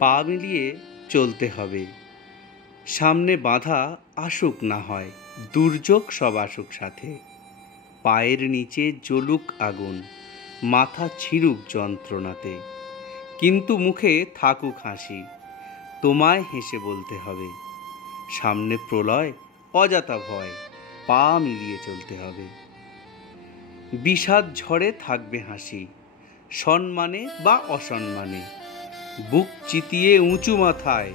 পা মিলিয়ে চলতে হবে। সামনে বাধা আসুক না হয়, দুর্যোগ সব আসুক সাথে। পায়ের নিচে জ্বলুক আগুন, মাথা ছিঁড়ুক যন্ত্রণাতে, কিন্তু মুখে থাকুক হাসি, তোমায় হেসে বলতে হবে। সামনে প্রলয়, অযথা ভয়, পা মিলিয়ে চলতে হবে। বিষাদ ঝড়ে থাকবে হাসি, সম্মানে বা অসম্মানে, বুক চিতিয়ে উঁচু মাথায়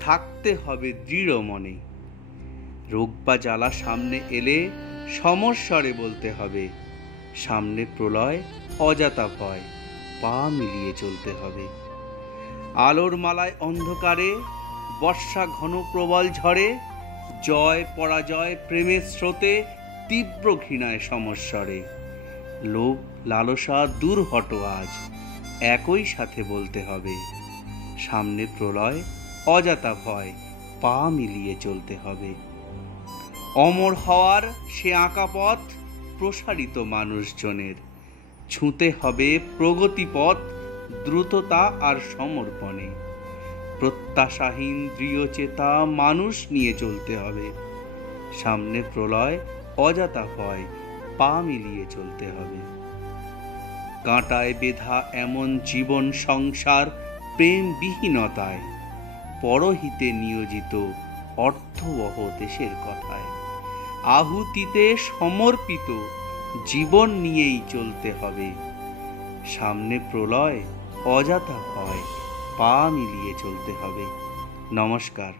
থাকতে হবে দৃঢ় মনে। রোগ বা জ্বালা সামনে এলে সমস্বরে বলতে হবে, সামনে প্রলয়, অযথা ভয়, পা মিলিয়ে চলতে হবে। আলোর মালায় অন্ধকারে, বর্ষা ঘন প্রবল ঝড়ে, জয় পরাজয় প্রেমের স্রোতে, তীব্র ঘৃণায় সমস্বরে। লোভ লালসা দূর হটো আজ, একই সাথে বলতে হবে, সামনে প্রলয়, অযথা ভয়, পা মিলিয়ে চলতে হবে। অমর হওয়ার সে আঁকা পথ প্রসারিত মানুষজনের, ছুঁতে হবে প্রগতিপথ দ্রুততা আর সমর্পণে। প্রত্যাশাহীন দৃঢ়চেতা মানুষ নিয়ে চলতে হবে, সামনে প্রলয়, অযথা ভয়, পা মিলিয়ে চলতে হবে। কাঁটায় বেঁধা এমন জীবন সংসার প্রেমবিহীনতায়, পরহিতে নিয়োজিত অর্থবহ দেশের কথায়, আহুতিতে সমর্পিত জীবন নিয়েই চলতে হবে, সামনে প্রলয়, অযথা ভয়, পা মিলিয়ে চলতে হবে। নমস্কার।